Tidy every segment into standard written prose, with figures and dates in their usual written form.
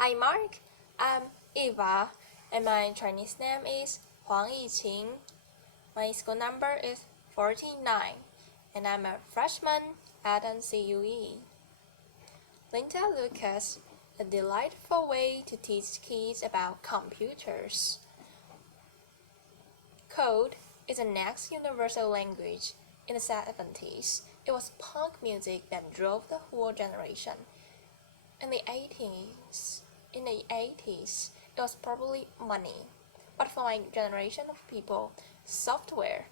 Hi Mark, I'm Eva and my Chinese name is Huang Yiqing. My school number is 49 and I'm a freshman at NCUE. Liukas, a delightful way to teach kids about computers. Code is the next universal language. In the 70s, it was punk music that drove the whole generation. In the 80s, it was probably money. But for my generation of people, software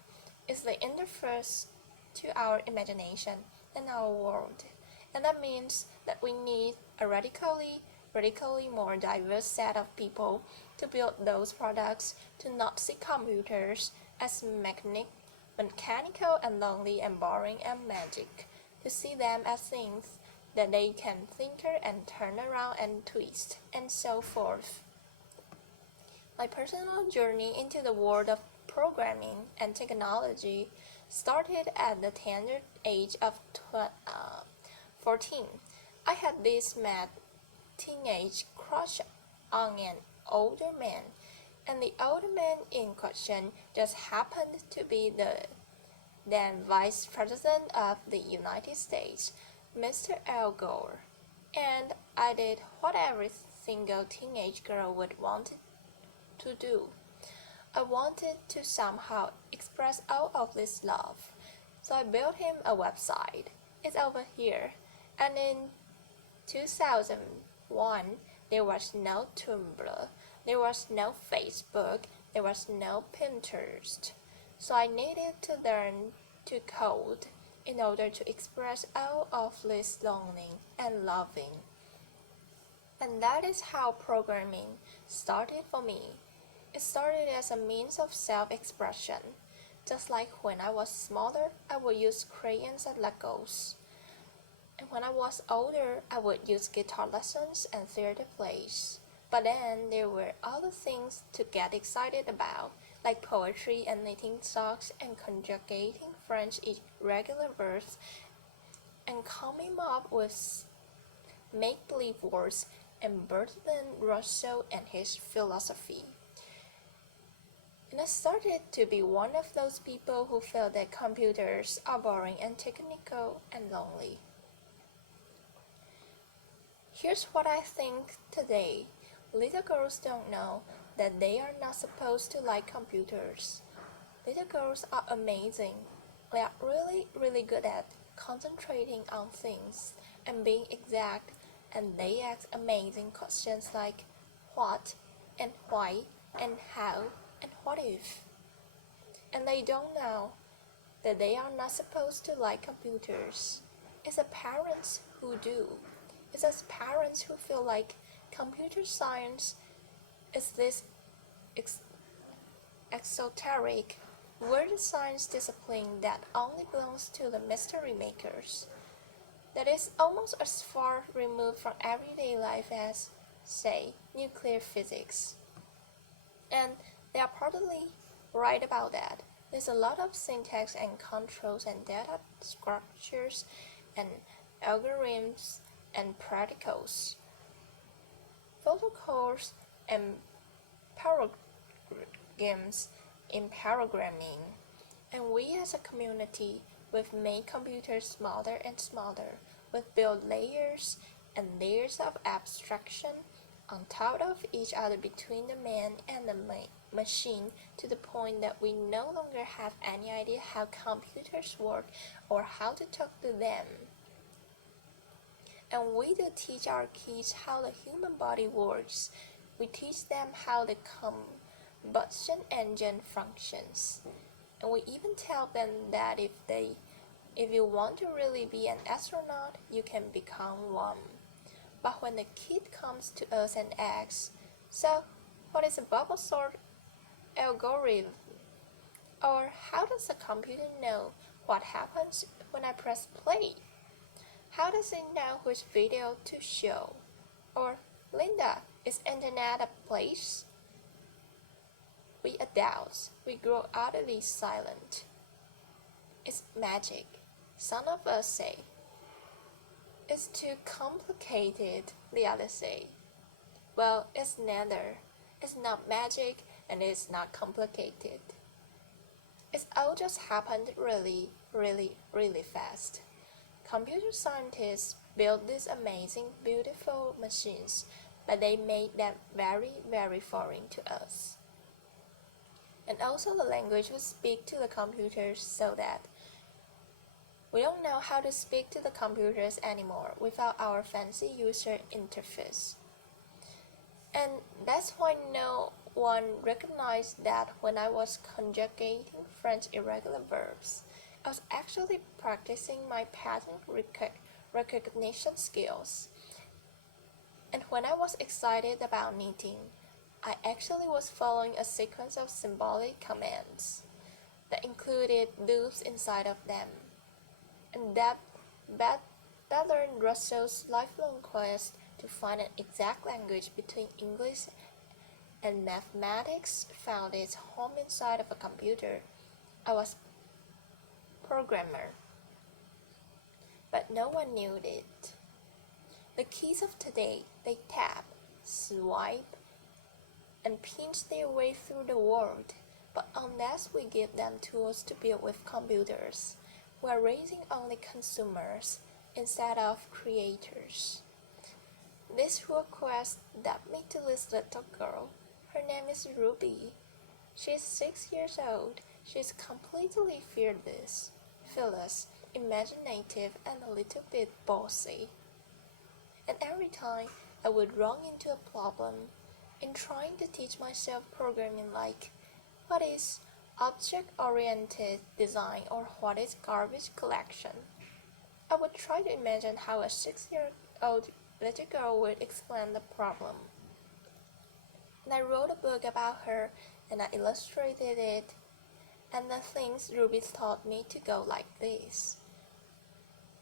is the interface to our imagination and our world. And that means that we need a radically more diverse set of people to build those products, to not see computers as mechanical and lonely and boring and magic, to see them as things that they can tinker and turn around and twist, and so forth. My personal journey into the world of programming and technology started at the tender age of 14. I had this mad teenage crush on an older man, and the older man in question just happened to be the then Vice President of the United States, Mr. Al Gore, and I did what every single teenage girl would want to do. I wanted to somehow express all of this love, so I built him a website. It's over here. And in 2001, there was no Tumblr, there was no Facebook, there was no Pinterest. So I needed to learn to code in order to express all of this longing and loving. And that is how programming started for me. It started as a means of self-expression. Just like when I was smaller, I would use crayons and Legos. And when I was older, I would use guitar lessons and theater plays. But then there were other things to get excited about, like poetry and knitting socks and conjugating French irregular verbs and coming up with make-believe words and Bertrand Russell and his philosophy. And I started to be one of those people who felt that computers are boring and technical and lonely. Here's what I think today. Little girls don't know that they are not supposed to like computers. Little girls are amazing. They are really good at concentrating on things and being exact, and they ask amazing questions like what and why and how and what if. And they don't know that they are not supposed to like computers. It's the parents who do. It's us parents who feel like computer science is this exoteric, weird science discipline that only belongs to the mystery makers. That is almost as far removed from everyday life as, say, nuclear physics. And they are partly right about that. There's a lot of syntax and controls and data structures and algorithms and predicals, protocols and paradigms in programming. And we as a community, we've made computers smaller and smaller. We've built layers and layers of abstraction on top of each other between the man and the machine, to the point that we no longer have any idea how computers work or how to talk to them. And we do teach our kids how the human body works. We teach them how the combustion engine functions. And we even tell them that if you want to really be an astronaut, you can become one. But when the kid comes to us and asks, so what is a bubble sort algorithm? Or how does a computer know what happens when I press play? How does it know which video to show? Or, Linda, is internet a place? We adults, we grow utterly silent. It's magic, some of us say. It's too complicated, the others say. Well, it's neither. It's not magic and it's not complicated. It all just happened really, really, really fast. Computer scientists built these amazing, beautiful machines, but they made them very, very foreign to us. And also the language we speak to the computers so that we don't know how to speak to the computers anymore without our fancy user interface. And that's why no one recognized that when I was conjugating French irregular verbs, I was actually practicing my pattern recognition skills. And when I was excited about knitting, I actually was following a sequence of symbolic commands that included loops inside of them. And that learned Russell's lifelong quest to find an exact language between English and mathematics found its home inside of a computer. I was a programmer, but no one knew it. The kids of today, they tap, swipe, and pinch their way through the world, but unless we give them tools to build with computers, we are raising only consumers instead of creators. This request led me to this little girl. Her name is Ruby. She is 6 years old. She is completely fearless, imaginative, and a little bit bossy. And every time I would run into a problem in trying to teach myself programming, like what is object-oriented design or what is garbage collection, I would try to imagine how a 6-year-old little girl would explain the problem. And I wrote a book about her and I illustrated it, and the things Ruby taught me to go like this.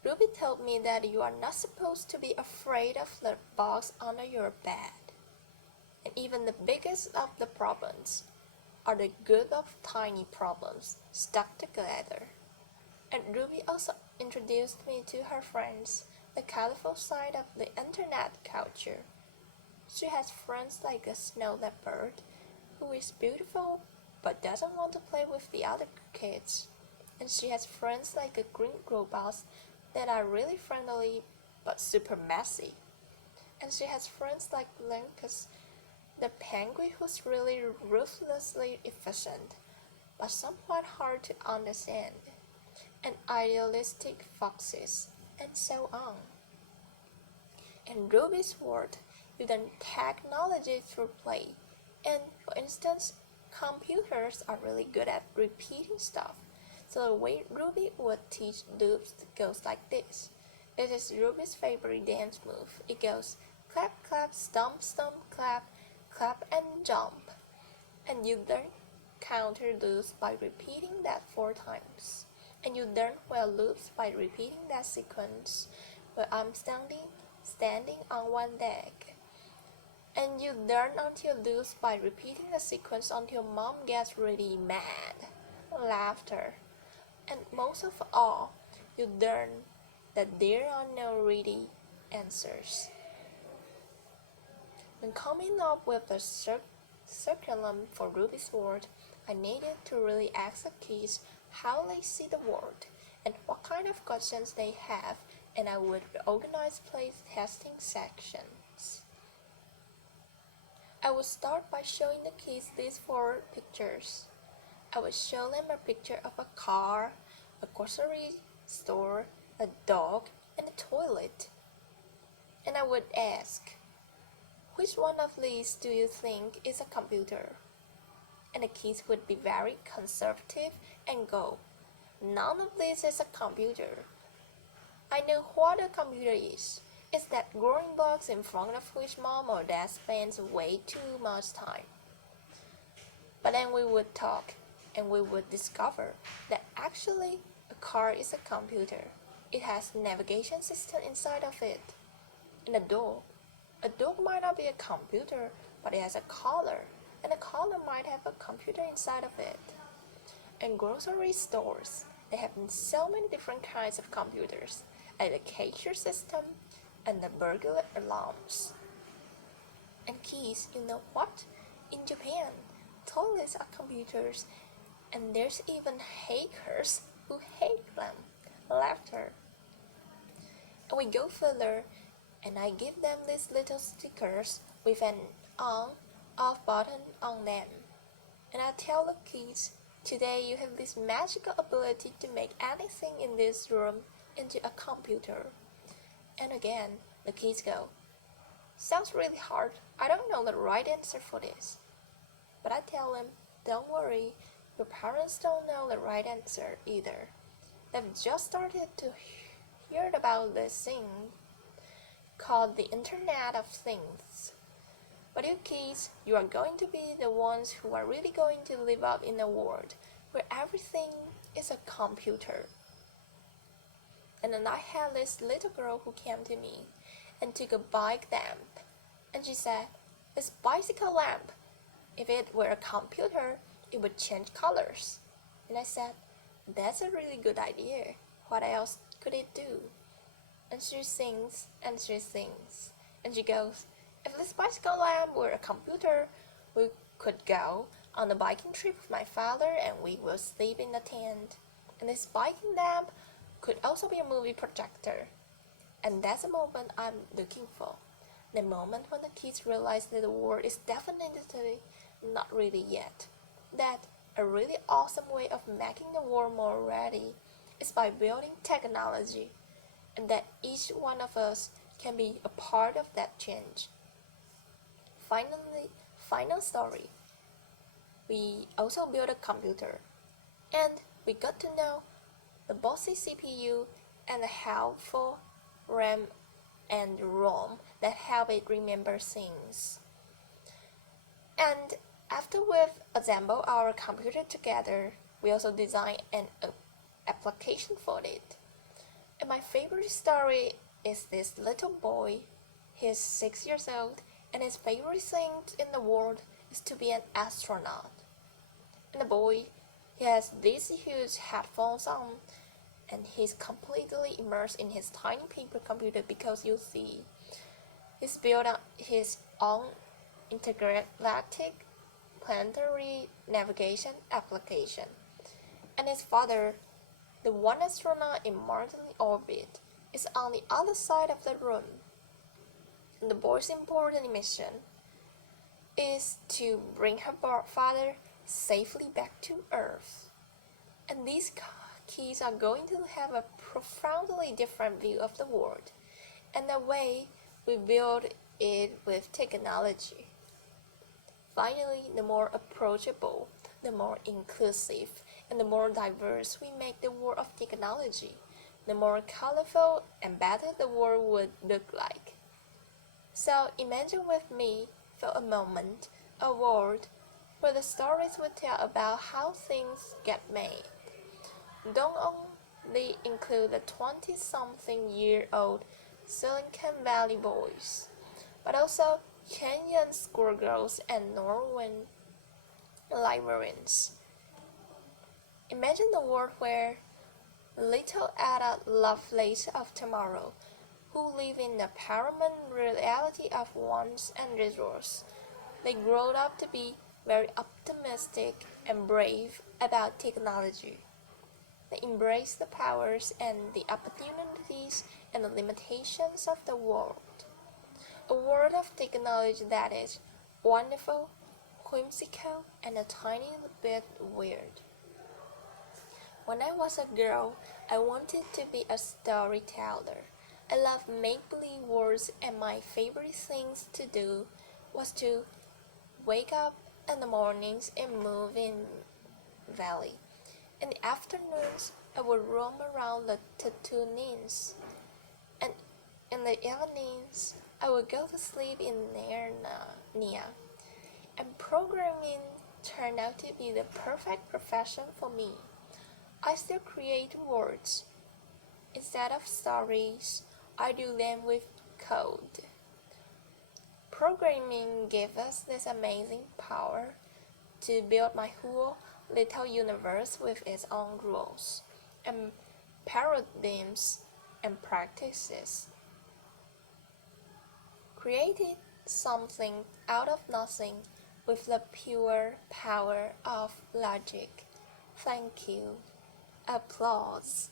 Ruby told me that you are not supposed to be afraid of the box under your bed. And even the biggest of the problems are the good of tiny problems stuck together. And Ruby also introduced me to her friends, the colorful side of the internet culture. She has friends like a snow leopard, who is beautiful but doesn't want to play with the other kids. And she has friends like a green robots that are really friendly but super messy. And she has friends like Liukas, the penguin who's really ruthlessly efficient, but somewhat hard to understand, and idealistic foxes, and so on. In Ruby's world, you learn technology through play, and for instance, computers are really good at repeating stuff. So the way Ruby would teach loops goes like this. It is Ruby's favorite dance move. It goes clap, clap, stomp, stomp, clap, clap and jump. And you learn counter loops by repeating that 4 times. And you learn while loops by repeating that sequence where I'm standing on one leg. And you learn until loops by repeating the sequence until mom gets really mad. Laughter. And most of all, you learn that there are no ready answers. When coming up with the curriculum for Ruby's world, I needed to really ask the kids how they see the world and what kind of questions they have, and I would organize play testing sections. I would start by showing the kids these 4 pictures. I would show them a picture of a car, a grocery store, a dog, and a toilet. And I would ask, which one of these do you think is a computer? And the kids would be very conservative and go, none of this is a computer. I know what a computer is. It's that growing box in front of which mom or dad spends way too much time. But then we would talk and we would discover that actually a car is a computer. It has a navigation system inside of it. And a dog might not be a computer, but it has a collar, and a collar might have a computer inside of it. And grocery stores, they have so many different kinds of computers, and the cashier system, and the burglar alarms. And kids, you know what? In Japan, toilets are computers, and there's even hackers who hate them. Laughter. And we go further, and I give them these little stickers with an on/off button on them. And I tell the kids, today you have this magical ability to make anything in this room into a computer. And again, the kids go, sounds really hard. I don't know the right answer for this. But I tell them, don't worry, your parents don't know the right answer either. They've just started to hear about this thing called the Internet of Things. But you kids, you are going to be the ones who are really going to live up in a world where everything is a computer. And then I had this little girl who came to me and took a bike lamp. And she said, this bicycle lamp, if it were a computer, it would change colors. And I said, that's a really good idea. What else could it do? And she sings and she sings. And she goes, if this bicycle lamp were a computer, we could go on a biking trip with my father and we will sleep in a tent. And this biking lamp could also be a movie projector. And that's the moment I'm looking for. The moment when the kids realize that the world is definitely not ready yet. That a really awesome way of making the world more ready is by building technology. And that each one of us can be a part of that change. Finally, final story. We also built a computer, and we got to know the bossy CPU and the helpful RAM and ROM that help it remember things. And after we've assembled our computer together, we also designed an application for it. And my favorite story is this little boy. He's 6 years old, and his favorite thing in the world is to be an astronaut. And the boy, he has these huge headphones on, and he's completely immersed in his tiny paper computer because you see, he's built up his own intergalactic planetary navigation application. And his father, the one astronaut in Martian orbit, is on the other side of the room. And the boy's important mission is to bring her father safely back to Earth. And these kids are going to have a profoundly different view of the world and the way we build it with technology. Finally, the more approachable, the more inclusive, and the more diverse we make the world of technology, the more colorful and better the world would look like. So imagine with me for a moment a world where the stories would tell about how things get made. Don't only include the 20-something-year-old Silicon Valley boys, but also Kenyan schoolgirls and Norwegian librarians. Imagine a world where little Ada Lovelace of tomorrow, who live in the paramount reality of wants and resource, they grow up to be very optimistic and brave about technology. They embrace the powers and the opportunities and the limitations of the world. A world of technology that is wonderful, whimsical, and a tiny bit weird. When I was a girl, I wanted to be a storyteller. I love make-believe worlds, and my favorite things to do was to wake up in the mornings in Moving Valley. In the afternoons, I would roam around the Tutunins, and in the evenings, I would go to sleep in Narnia. And programming turned out to be the perfect profession for me. I still create words. Instead of stories, I do them with code. Programming gave us this amazing power to build my whole little universe with its own rules and paradigms and practices. Creating something out of nothing with the pure power of logic. Thank you. Applause.